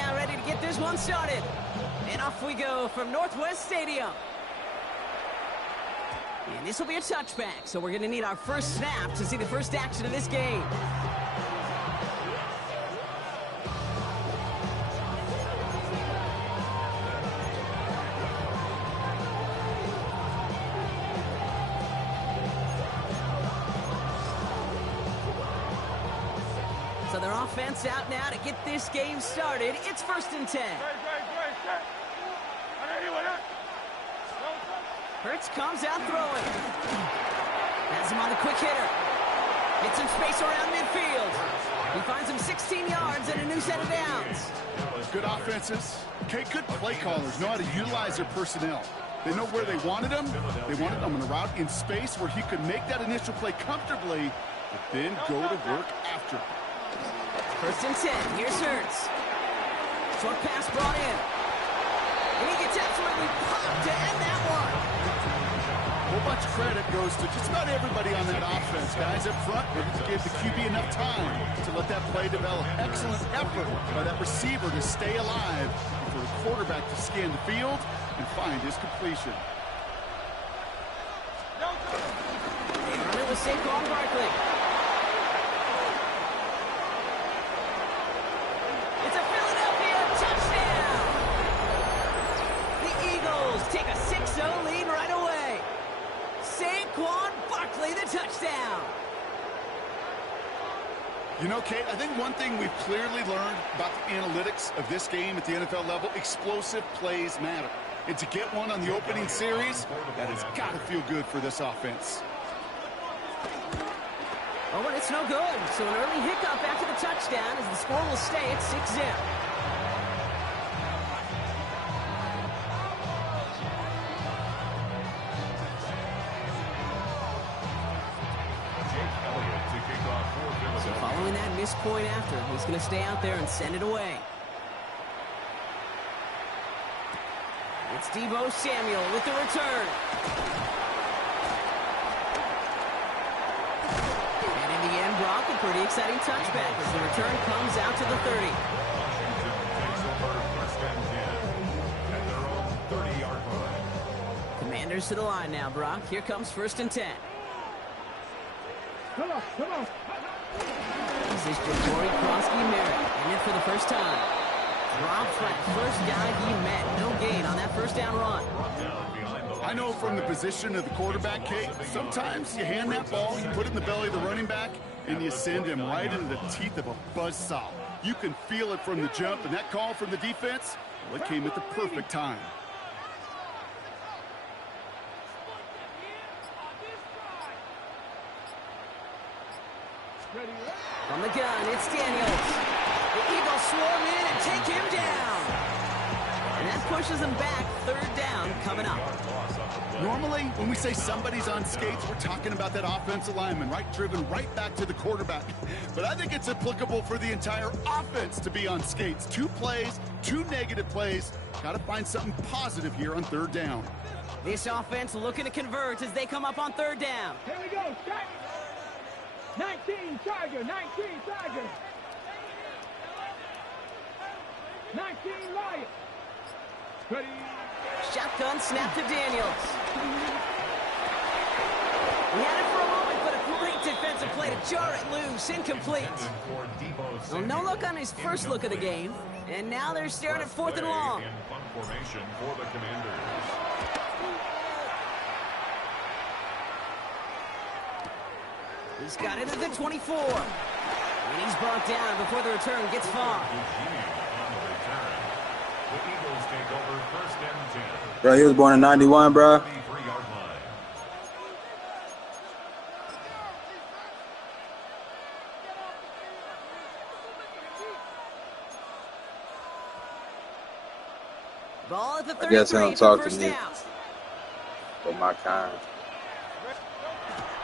now, ready to get this one started. And off we go from Northwest Stadium. And this will be a touchback, so we're going to need our first snap to see the first action of this game. So their offense out now to get this game started. It's 1st and 10. Hurts comes out throwing. Has him on a quick hitter. Gets some space around midfield. He finds him 16 yards and a new set of downs. Good offenses. Okay, good play callers know how to utilize their personnel. They know where they wanted him. They wanted him on a route in space where he could make that initial play comfortably, but then go to work after. 1st and 10. Here's Hurts. Short pass brought in. And he gets absolutely popped to end that one. A whole bunch of credit goes to just about everybody on that offense. Guys up front, they just gave the QB enough time to let that play develop. Excellent effort by that receiver to stay alive and for the quarterback to scan the field and find his completion. They run it with Saquon Barkley. It's a Philadelphia touchdown! The Eagles take a 6-0 lead right away. Saquon Barkley, the touchdown. You know, Kate, I think one thing we've clearly learned about the analytics of this game at the NFL level, explosive plays matter. And to get one on the opening series, that has got to feel good for this offense. Oh, but it's no good. So an early hiccup after the touchdown as the score will stay at 6-0. So following that missed point after, he's going to stay out there and send it away. It's Deebo Samuel with the return. And in the end, Brock, a pretty exciting touchback as the return comes out to the 30. Commanders to the line now, Brock. Here comes 1st and 10. Come on. This is Jabari Krosky-Merritt in it for the first time. Dropped for the first guy he met. No gain on that first down run. I know from the position of the quarterback, Kate, sometimes you hand that ball, you put it in the belly of the running back, and you send him right into the teeth of a buzzsaw. You can feel it from the jump, and that call from the defense, well, it came at the perfect time. From the gun, it's Daniels. The Eagles swarm in and take him down. And that pushes them back. 3rd down coming up. Normally, when we say somebody's on skates, we're talking about that offensive lineman, right? Driven right back to the quarterback. But I think it's applicable for the entire offense to be on skates. 2 plays, 2 negative plays. Got to find something positive here on 3rd down. This offense looking to convert as they come up on 3rd down. Here we go. Start. 19 Charger. 19 Charger. 19 Lions. Ready. Shotgun snap to Daniels. He had it for a moment, but a great defensive play to jar it loose. Incomplete. Well, no look on his first look of the game. And now they're staring at 4th and long. He's got it at the 24. And he's brought down before the return gets far. Bro, he was born in 91, bro. Ball at the 33. I guess he don't talk to me. Down. For my kind.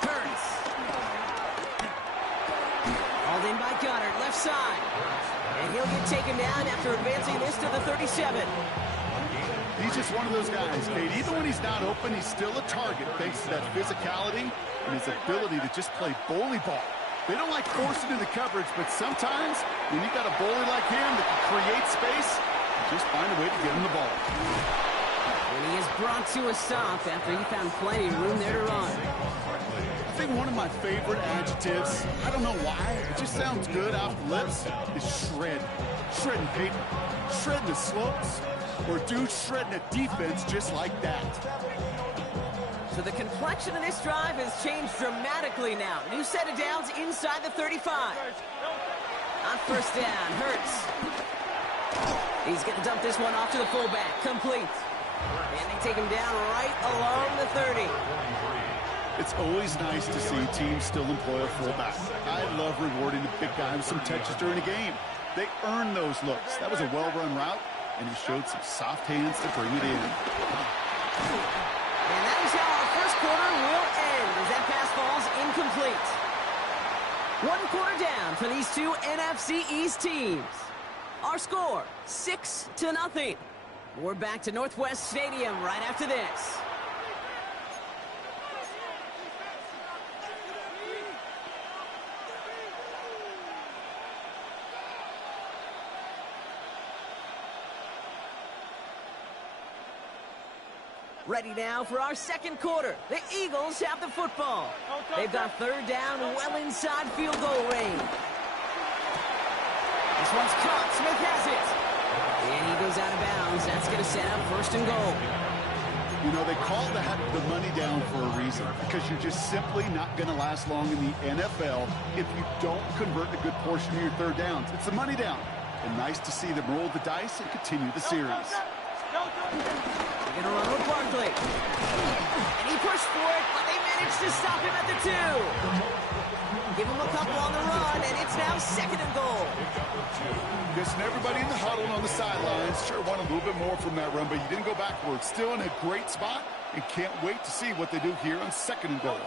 Turns. Hauled in by Goddard, left side. And he'll get taken down after advancing this to the 37. He's just one of those guys, Kate. Even when he's not open, he's still a target thanks to that physicality and his ability to just play bully ball. They don't like forcing into coverage, but sometimes when you got a bully like him that can create space, you just find a way to get him the ball. And he is brought to a stop after he found plenty of room there to run. I think one of my favorite adjectives, I don't know why, it just sounds good off the lips, is shred. Shredding paper, shredding the slopes, or dude shredding a defense just like that. So the complexion of this drive has changed dramatically now. New set of downs inside the 35. On first down, Hurts. He's going to dump this one off to the fullback. Complete. And they take him down right along the 30. It's always nice to see teams still employ a fullback. I love rewarding the big guy with some touches during a game. They earn those looks. That was a well-run route, and he showed some soft hands to bring it in. And that is how our first quarter will end as that pass falls incomplete. 1 quarter down for these two NFC East teams. Our score, 6-0. We're back to Northwest Stadium right after this. Ready now for our second quarter. The Eagles have the football. They've got third down well inside field goal range. This one's caught. Smith has it. And he goes out of bounds. That's going to set up first and goal. You know, they call that the money down for a reason, because you're just simply not going to last long in the NFL if you don't convert a good portion of your third downs. It's the money down. And nice to see them roll the dice and continue the series. They're going to run with Barkley. And he pushed for it, but they managed to stop him at the 2. Give him a couple on the run, and it's now second and goal. Guessing everybody in the huddle and on the sidelines sure want a little bit more from that run, but you didn't go backwards. Still in a great spot, and can't wait to see what they do here on second and goal.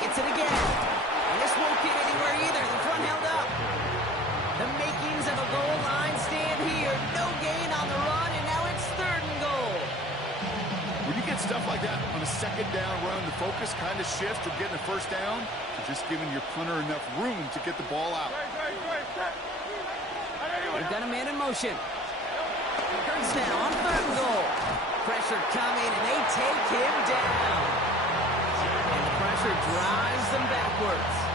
Gets it again. And this won't get anywhere either. The front held up. The makings of a goal line stand here. No gain on the run, and now it's third and goal. When you get stuff like that on a second down run, the focus kind of shifts from getting a first down to just giving your punter enough room to get the ball out. They've got a man in motion. Hurts now on third and goal. Pressure coming, and they take him down. And the pressure drives them backwards.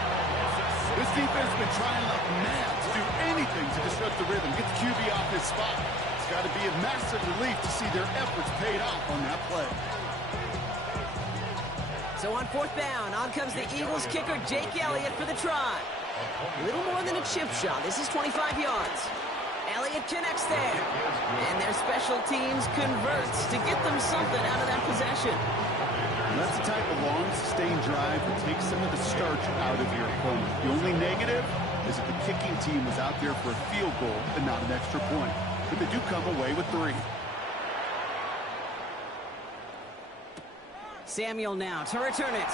This defense has been trying like mad to do anything to disrupt the rhythm, get the QB off his spot. It's got to be a massive relief to see their efforts paid off on that play. So on fourth down, on comes the Eagles kicker, Jake Elliott, for the try. A little more than a chip shot. This is 25 yards. Elliott connects there. And their special teams converts to get them something out of that possession. And that's the type of long, sustained drive that takes some of the starch out of your opponent. The only negative is that the kicking team was out there for a field goal and not an extra point. But they do come away with 3. Samuel now to return it.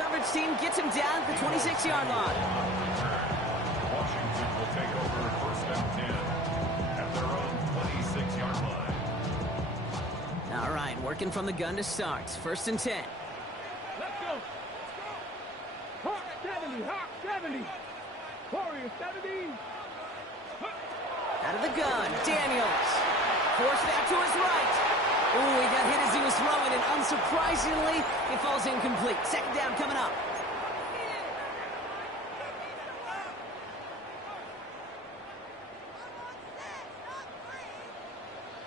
Coverage team gets him down at the 26-yard line. Washington will take over first and 10 at their own 26-yard line. All right, working from the gun to start. First and 10. Let's go. Hawk 70, Hawk 70. Warrior 70. Out of the gun, Daniels. Forced back to his right. Ooh, he got hit as he was throwing, and unsurprisingly, it falls incomplete. Second down coming up.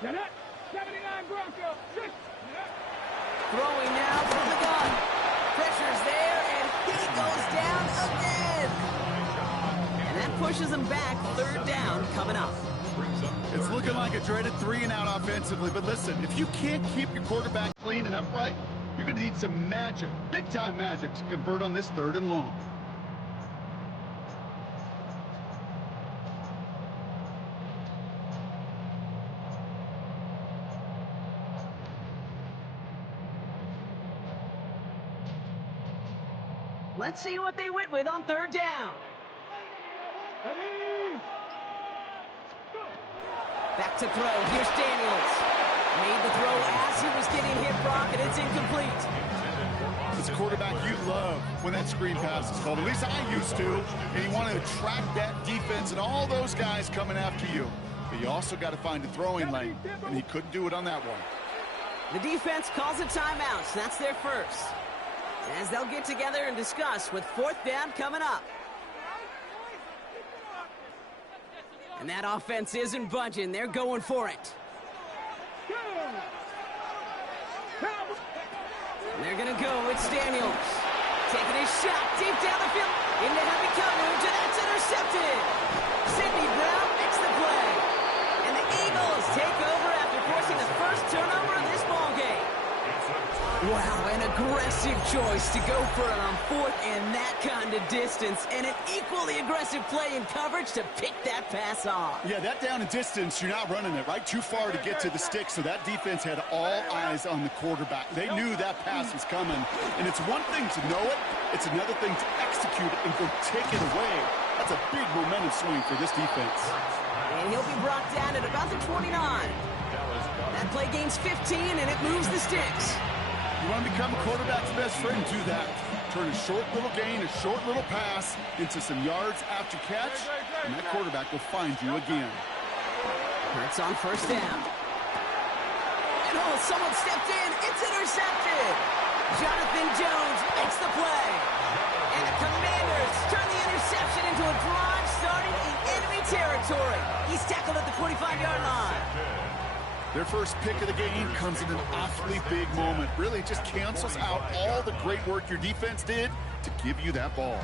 Get it. 79 Bronco. 6. Throwing now from the gun. Pressure's there, and he goes down again. And that pushes him back. Third down coming up. It's looking like a dreaded 3-and-out offensively, but listen, if you can't keep your quarterback clean and upright, you're going to need some magic, big-time magic, to convert on this third and long. Let's see what they went with on third down. Back to throw. Here's Daniels. Made the throw as he was getting hit, Brock, and it's incomplete. As a quarterback, you love when that screen pass is called. At least I used to. And you want to attract that defense and all those guys coming after you. But you also got to find a throwing lane, and he couldn't do it on that one. The defense calls a timeout, so that's their first. As they'll get together and discuss with fourth down coming up. And that offense isn't budging. They're going for it. And they're going to go. It's Daniels. Taking his shot deep down the field. Into heavy coverage, and that's intercepted. Sidney Brown makes the play. And the Eagles take over after forcing the first turnover of this ballgame. Wow, an aggressive choice to go for it on fourth and that kind of distance. And an equally aggressive play in coverage to pick that pass off. Yeah, that down and distance, you're not running it, right? Too far to get to the stick, so that defense had all eyes on the quarterback. They knew that pass was coming. And it's one thing to know it, it's another thing to execute it and go take it away. That's a big momentum swing for this defense. And he'll be brought down at about the 29. That play gains 15, and it moves the sticks. You want to become a quarterback's best friend, do that. Turn a short little gain, a short little pass into some yards after catch, and that quarterback will find you again. Hurts on first down. And oh, someone stepped in. It's intercepted. Jonathan Jones makes the play. And the Commanders turn the interception into a drive starting in enemy territory. He's tackled at the 45-yard line. Their first pick of the game comes in an awfully big moment. Really just cancels out all the great work your defense did to give you that ball.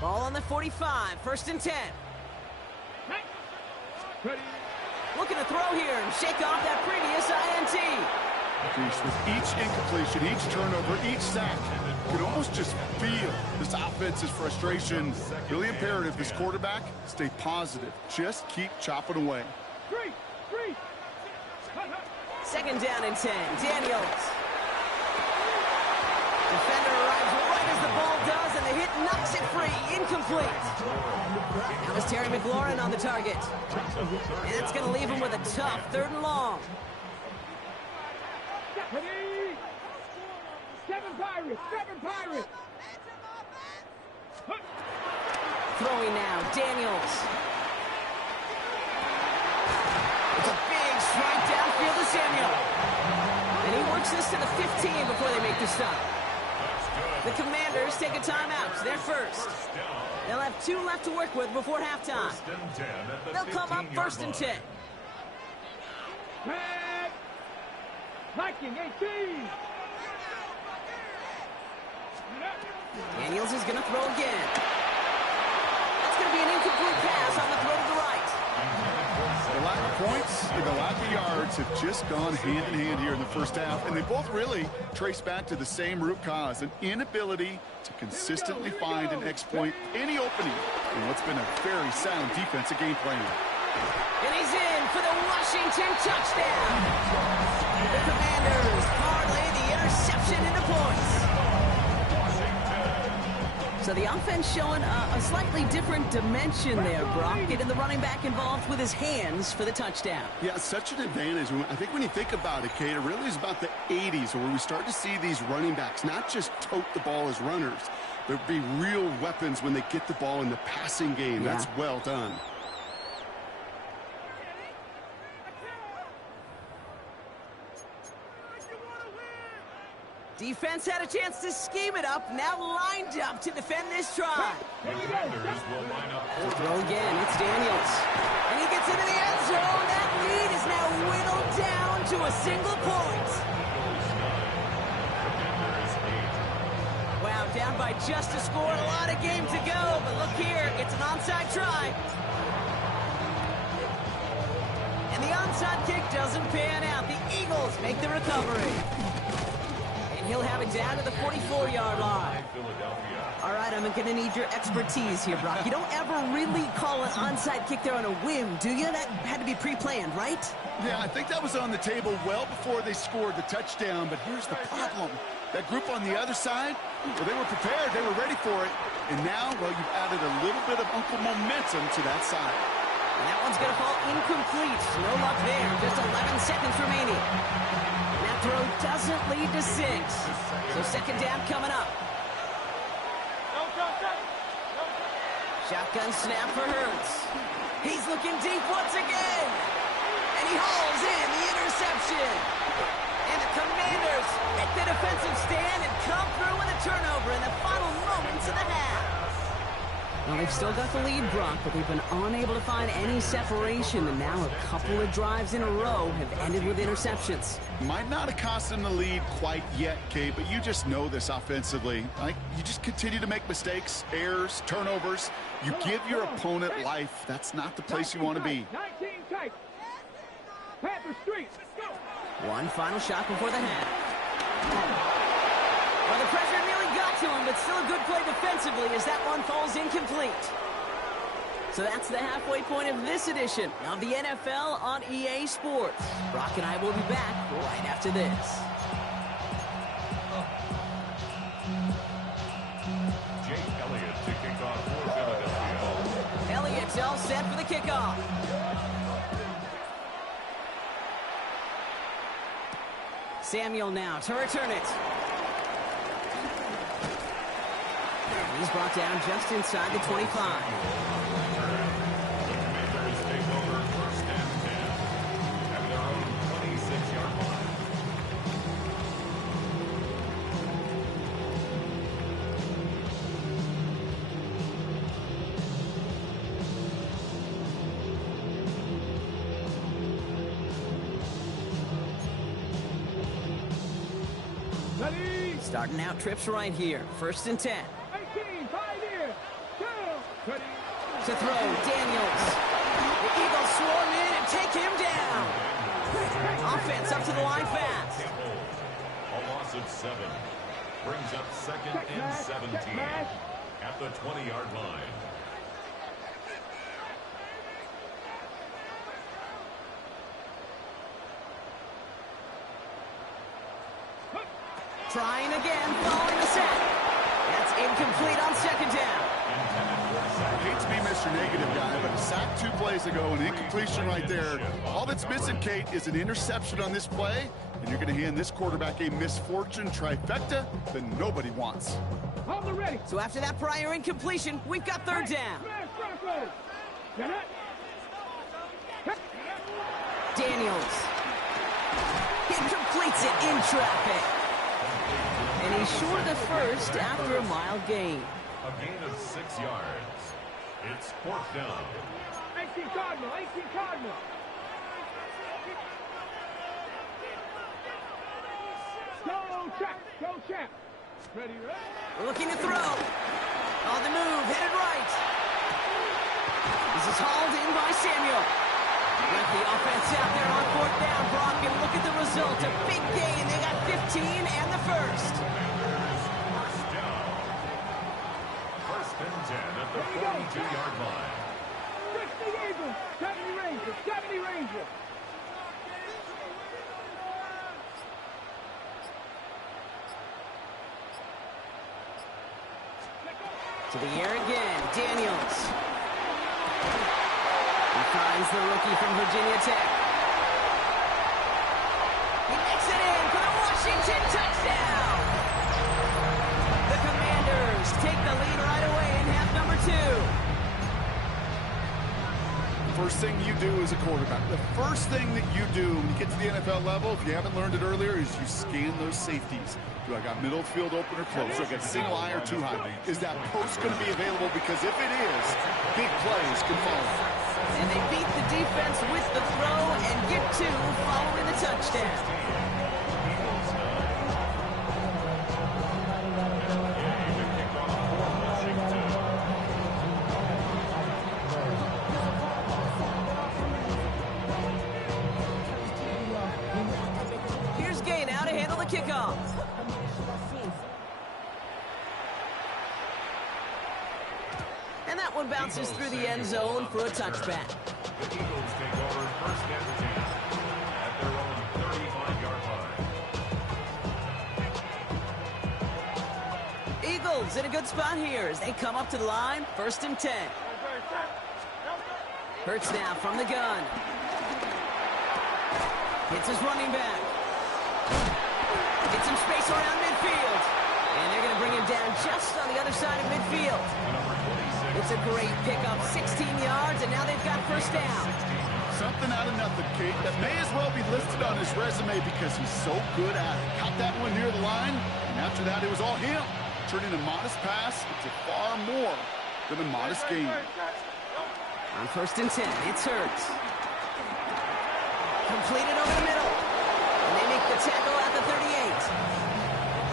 Ball on the 45, first and 10. Looking to throw here and shake off that previous INT. With each incompletion, each turnover, each sack, you can almost just feel this offense's frustration. Really imperative, this quarterback, stay positive. Just keep chopping away. Second down and 10. Daniels. Defender arrives right as the ball does, and the hit knocks it free. Incomplete. That was Terry McLaurin on the target. And that's going to leave him with a tough third and long. Seven Pirates. Throwing now, Daniels. It's a big strike downfield to Samuel. And he works this to the 15 before they make the stop. The Commanders take a timeout. They're first. They'll have 2 left to work with before halftime. They'll come up first and 10. Viking 18. Daniels is going to throw again. That's going to be an incomplete pass on the throw to the right. The lack of points and the lack of yards have just gone hand in hand here in the first half, and they both really trace back to the same root cause, an inability to consistently find and exploit any opening in what's been a very sound defensive game plan. And he's in for the Washington touchdown. The Commanders parlay the interception into points. So the offense showing a slightly different dimension there, Brock. Getting the running back involved with his hands for the touchdoam. Yeah, such an advantage. I think when you think about it, Kate, it really is about the 80s where we start to see these running backs not just tote the ball as runners. There'll be real weapons when they get the ball in the passing game. Yeah. That's well done. Defense had a chance to scheme it up, now lined up to defend this try. Throw again, it's Daniels. And he gets into the end zone. That lead is now whittled down to a single point. Wow, down by just a score, a lot of game to go. But look here, it's an onside try. And the onside kick doesn't pan out. The Eagles make the recovery. He'll have it down to the 44-yard line. All right, I'm going to need your expertise here, Brock. You don't ever really call an onside kick there on a whim, do you? That had to be pre-planned, right? Yeah, I think that was on the table well before they scored the touchdown, but here's the problem. That group on the other side, well, they were prepared, they were ready for it, and now, well, you've added a little bit of Uncle momentum to that side. That one's going to fall incomplete. No luck there. Just 11 seconds remaining. That throw doesn't lead to 6. So second down coming up. Shotgun snap for Hurts. He's looking deep once again. And he hauls in the interception. And the Commanders make the defensive stand and come through with a turnover in the final moments of the half. Well, they've still got the lead, Brock, but they've been unable to find any separation. And now a couple of drives in a row have ended with interceptions. Might not have cost them the lead quite yet, Kate, but you just know this offensively. Like, you just continue to make mistakes, errors, turnovers. You give your opponent life. That's not the place you want to be. 19 tight. Panther Street. Let's go. One final shot before the half. Well, the pressure nearly got to him, but still a good play defensively as that one falls incomplete. So that's the halfway point of this edition of the NFL on EA Sports. Brock and I will be back right after this. Jake Elliott to kick off for Philadelphia. Elliott's all set for the kickoff. Samuel now to return it. He's brought down just inside the 25. Commanders take over first and 10 at their own 26-yard line. Ready. Starting out trips right here. First and 10. 18, 5 here. Down. Ready. To throw, Daniels. The Eagles swarm in and take him down. Offense up to the line fast. Campbell, a loss of 7. Brings up second Check and match, 17 check match. at the 20-yard line. Trying again, following the sack. That's incomplete on second down. I hate to be Mr. Negative guy, but a sack 2 plays ago, an incompletion right there. All that's missing, Kate, is an interception on this play, and you're going to hand this quarterback a misfortune trifecta that nobody wants. Hold the ready. So after that prior incompletion, we've got third down. Smash Broncos. Get it. Daniels. He completes it in traffic. And he's short of the first after a mild gain. A gain of 6 yards. It's fourth down. 18 Cardinal. 18 Cardinal. Go check. Go check. Ready, ready. Looking to throw. On the move, headed right. This is hauled in by Samuel. Let the offense out there on fourth down, Brock, and look at the result. A big gain. They got 15 and the first. First down. First and 10 at the 42-yard line. 60 Eagles. 70 Rangers. 70 Rangers. To the air again, Daniels. He finds the rookie from Virginia Tech. He makes it in for the Washington touchdown. The Commanders take the lead right away in half number 2. First thing you do as a quarterback, the first thing that you do when you get to the NFL level, if you haven't learned it earlier, is you scan those safeties. Do I got middle field open or close? Do I got single high or 2 high? Is that post going to be available? Because if it is, big plays can follow. And they beat the defense with the throw and get 2 following the touchdown. Here's Gay now to handle the kickoff. And that one bounces through the end zone for a touchback. The Eagles take over first and 10 at their own 35-yard line. Eagles in a good spot here as they come up to the line, first and 10. Hurts now from the gun. Hits his running back. Gets some space around midfield. And they're going to bring him down just on the other side of midfield. It's a great pickup, 16 yards, and now they've got first down. Something out of nothing, Kate. That may as well be listed on his resume because he's so good at it. Caught that one near the line, and after that, it was all him. Turning a modest pass into far more than a modest gain. On 1st and 10, it's Hurts. Completed over the middle. And they make the tackle at the 38.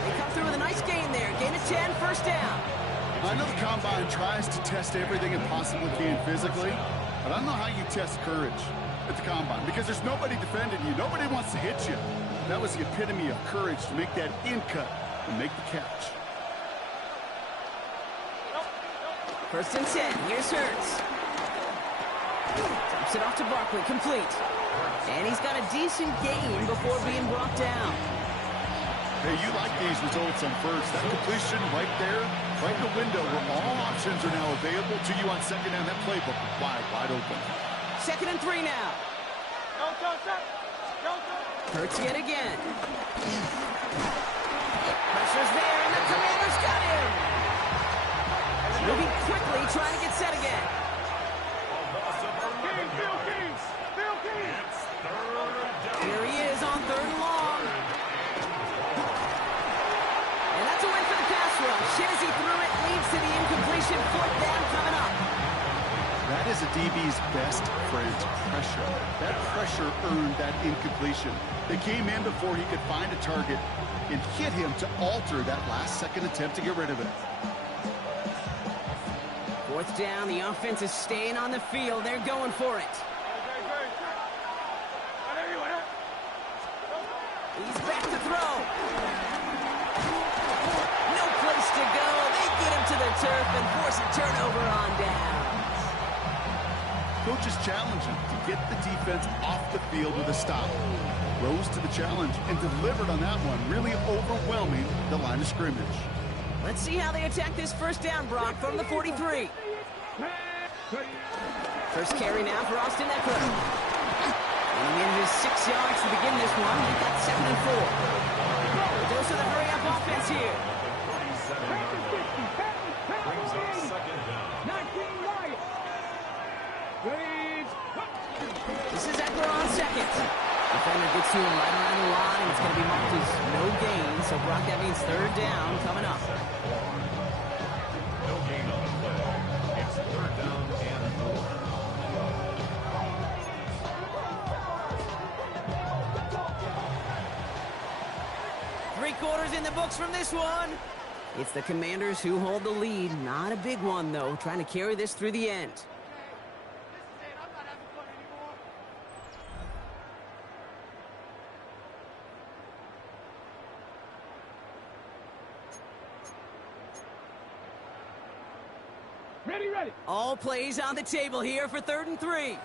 They come through with a nice gain there. Gain of 10, first down. I know the Combine tries to test everything it possibly can physically, but I don't know how you test courage at the Combine because there's nobody defending you. Nobody wants to hit you. That was the epitome of courage to make that in cut and make the catch. 1st and 10, here's Hurts. Dumps it off to Barkley, complete. And he's got a decent gain before being brought down. Hey, you like these results on first. That completion right there, right in the window where all options are now available to you on second down. That playbook wide open. 2nd and 3 now. Hurts yet again. Pressure's there, and the Commanders got him. Moving quickly, trying to get set again. Here he is on 3rd and long. And that's a win for the pass rush. Hit as he threw it, leads to the incompletion. 4th down coming up. That is a DB's best friend, pressure. That pressure earned that incompletion. They came in before he could find a target and hit him to alter that last-second attempt to get rid of it. 4th down, the offense is staying on the field. They're going for it. He's back to throw. No place to go. They get him to the turf and force a turnover on downs. Coach is challenging to get the defense off the field with a stop. Rose to the challenge and delivered on that one, really overwhelming the line of scrimmage. Let's see how they attack this first down, Brock, from the 43. First carry now for Austin Eckler. And he manages 6 yards to begin this one. They've got 2nd and 4. Goes to the hurry-up offense here. Brings up second down. This is Eckler on 2nd. Defender gets to him right around the line. It's going to be marked as no gain. So, Brock, that means 3rd down coming up. No gain on the play. It's 3rd down and 4. Three-quarters in the books from this one. It's the Commanders who hold the lead. Not a big one, though. Trying to carry this through the end. Ready. All plays on the table here for 3rd and 3.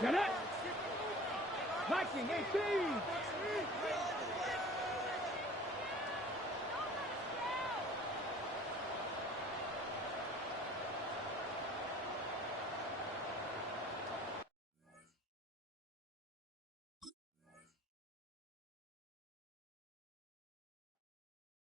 Get it. Viking 18.